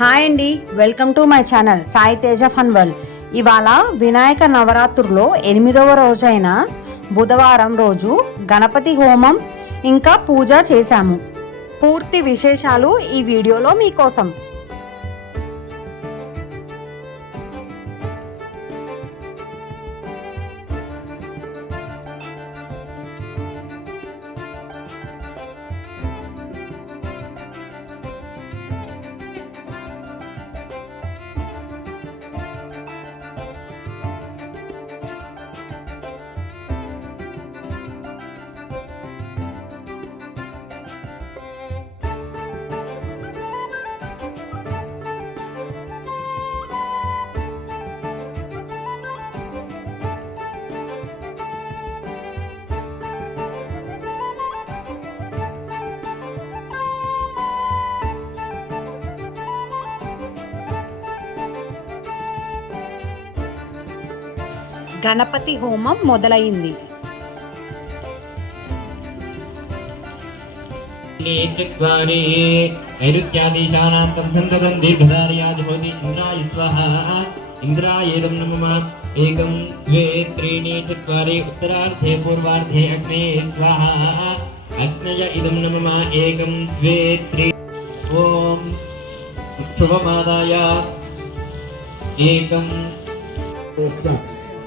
Hi అండి. Welcome to my channel Sai Teja fun world. ఇవాళ వినాయక నవరాత్రుల్లో ఎనిమిదవ రోజైన బుధవారం రోజు గణపతి హోమం ఇంకా పూజ చేశాము. పూర్తి విశేషాలు ఈ వీడియోలో మీకోసం. గణపతి హోమం మొదలైంది चत्वारि नैऋत्यादिशानान्तं सन्ततं दीर्घधार्याधिपति इन्द्राय स्वाहा इन्द्रायेदं नमः एकं द्वे त्रीणि चत्वारि उत्तरार्धे पूर्वार्धे अग्ने स्वाहा अग्नय इदं नमः एकं द्वे त्रि ॐ शुभमादाय एकं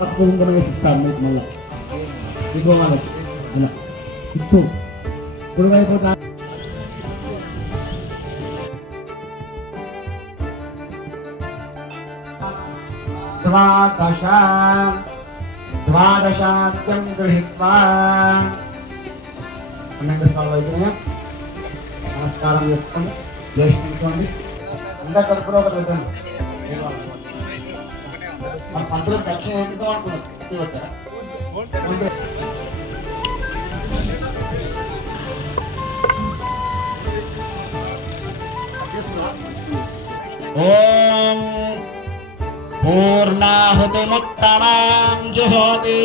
నామయస్యాస్మాకం సహకుటుంబాన గర్భజల పక్వంగా ఇస్తాను మీకు మళ్ళీ ఇగో వాళ్ళకి ఇలా ఇప్పు కుడివైపు రా- ద్వాదశ ద్వాదశాఖ్యం గృహీత్వా పన్నెండు సార్లు అయిపోయినాయా నమస్కారం చేసుకోండి చేసించుకోండి అందరు కడుపులో ఒకటి పెట్టండి మన పంతులు దక్షిణ ఎందుకో అనుకున్నాం. ఎత్తి వచ్చారా ముందు ఓం పూర్ణాహుతిముత్తమాం జుహోతి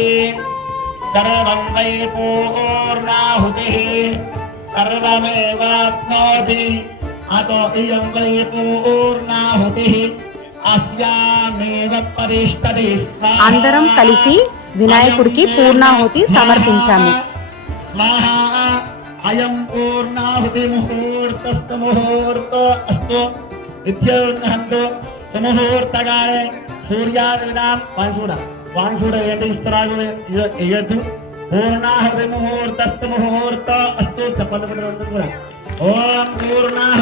సర్వం వై పూర్ణాహుతి సర్వమేవాప్నోతి అతో ఇయం వై పూర్ణాహుతి అందరం కలిసి వినాయకుడికి పూర్ణాహుతి సమర్పించాము స్వాహా అయం పూర్ణాహుతి ముహూర్తస్తు ముహూర్త అస్తు నిత్యోన్నహంతు సుముహూర్తగాయ సూర్యాదీనాం వాంశూడ వాంశూడ ఏంటి ఇస్తరాగు వేయద్దు పూర్ణాహుతి ముహూర్తస్తు ముహూర్త అస్తు చెప్పండి బిడ్డ రెండు కూడా ఓం పూర్ణాహుతి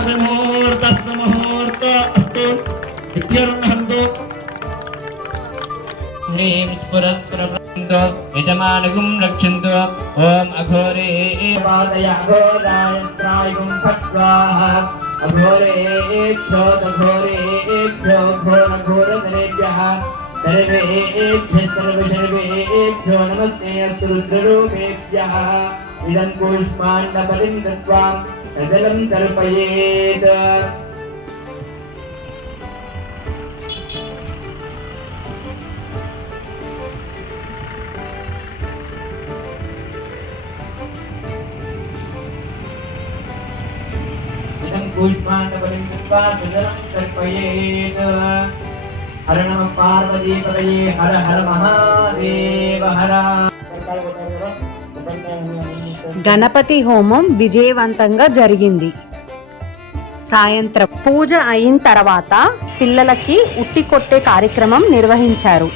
హ్రీం స్ఫురస్ఫురవృందో యజమానగుం రక్షन्तు ఓం అఘోరే పాదయ అఘోరాయంత్రాయుగం ఫట్వాహ అఘోరేభ్యో దఘోరేభ్యో ఘోరఘోరధరేభ్యः సర్వేభ్యः సర్వసర్వేభ్యో నమస్తే అస్తు రుద్రరూపేభ్యः ఇదం పుష్పాండబలిం దత్వా ప్రజలం కల్పయేత్ ఇదం పుష్పాండబలిం హర నమ పార్వతీపదయే హర హర మహాదేవ హర గణపతి హోమం విజయవంతంగా జరిగింది. సాయంత్రం పూజ అయిన తర్వాత పిల్లలకి ఉట్టి కొట్టే కార్యక్రమం నిర్వహించారు.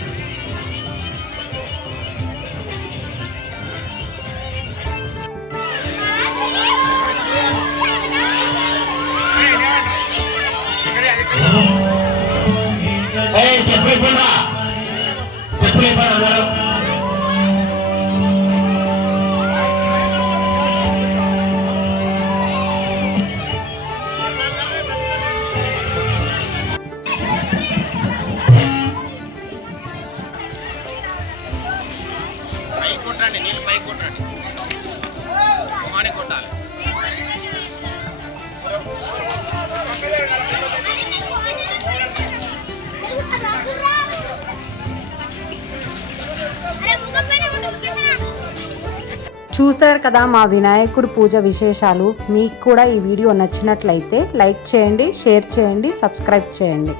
చెప్పులు చెప్పులు చూశారు కదా మా వినాయకుడు పూజ విశేషాలు మీకు కూడా ఈ వీడియో నచ్చినట్లయితే లైక్ చేయండి షేర్ చేయండి సబ్స్క్రైబ్ చేయండి.